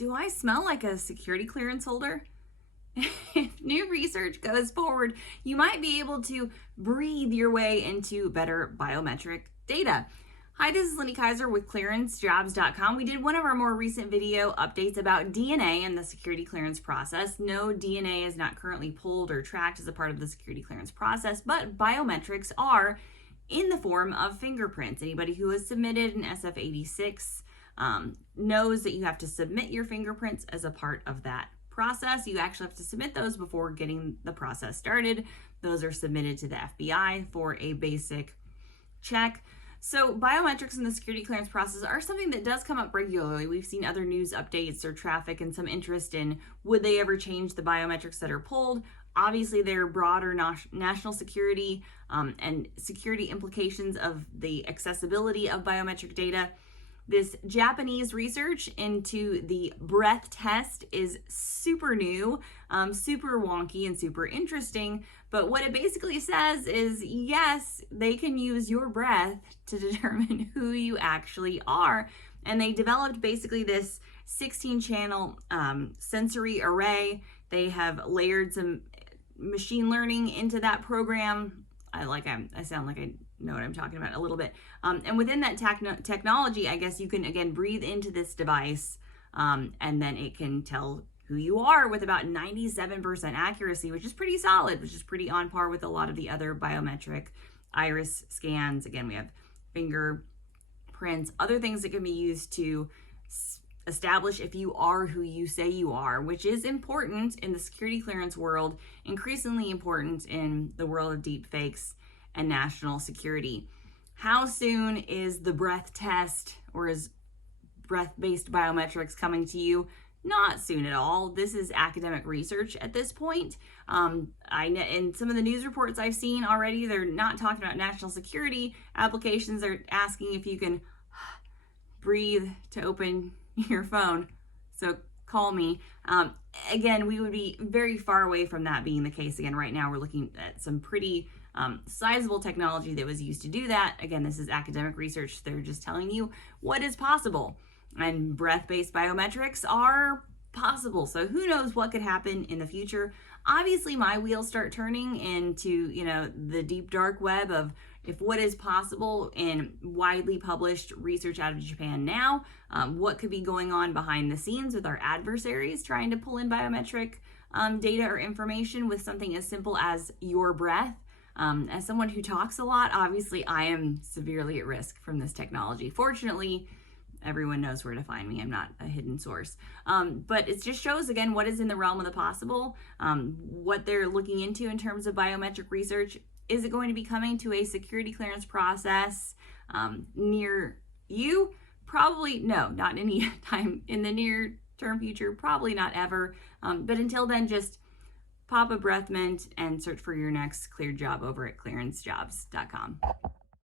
Do I smell like a security clearance holder? If new research goes forward, you might be able to breathe your way into better biometric data. Hi, this is Lindy Kaiser with clearancejobs.com. We did one of our more recent video updates about DNA and the security clearance process. No, DNA is not currently pulled or tracked as a part of the security clearance process, but biometrics are in the form of fingerprints. Anybody who has submitted an SF-86 knows that you have to submit your fingerprints as a part of that process. You actually have to submit those before getting the process started. Those are submitted to the FBI for a basic check. So biometrics in the security clearance process are something that does come up regularly. We've seen other news updates or traffic and some interest in would they ever change the biometrics that are pulled. Obviously, there are broader national security and security implications of the accessibility of biometric data. This Japanese research into the breath test is super new, super wonky, and super interesting. But what it basically says is, yes, they can use your breath to determine who you actually are. And they developed basically this 16-channel sensory array. They have layered some machine learning into that program. I sound like I know what I'm talking about a little bit. And within that technology, I guess you can, again, breathe into this device and then it can tell who you are with about 97% accuracy, which is pretty solid, which is pretty on par with a lot of the other biometric iris scans. Again, we have fingerprints, other things that can be used to establish if you are who you say you are, which is important in the security clearance world, increasingly important in the world of deep fakes and national security. How soon is the breath test or is breath-based biometrics coming to you? Not soon at all. This is academic research at this point. In some of the news reports I've seen already, they're not talking about national security applications. They're asking if you can breathe to open your phone. So call me. Again, we would be very far away from that being the case. Again, right now we're looking at some pretty sizable technology that was used to do that. Again, this is academic research. They're just telling you what is possible. And breath-based biometrics are possible. So who knows what could happen in the future. Obviously, my wheels start turning into, the deep dark web of if what is possible in widely published research out of Japan now, what could be going on behind the scenes with our adversaries trying to pull in biometric data or information with something as simple as your breath. As someone who talks a lot, obviously I am severely at risk from this technology. Fortunately, everyone knows where to find me. I'm not a hidden source. But it just shows, again, what is in the realm of the possible, what they're looking into in terms of biometric research. Is it going to be coming to a security clearance process near you? Probably no, not any time in the near term future, probably not ever. But until then, just pop a breath mint and search for your next cleared job over at clearancejobs.com.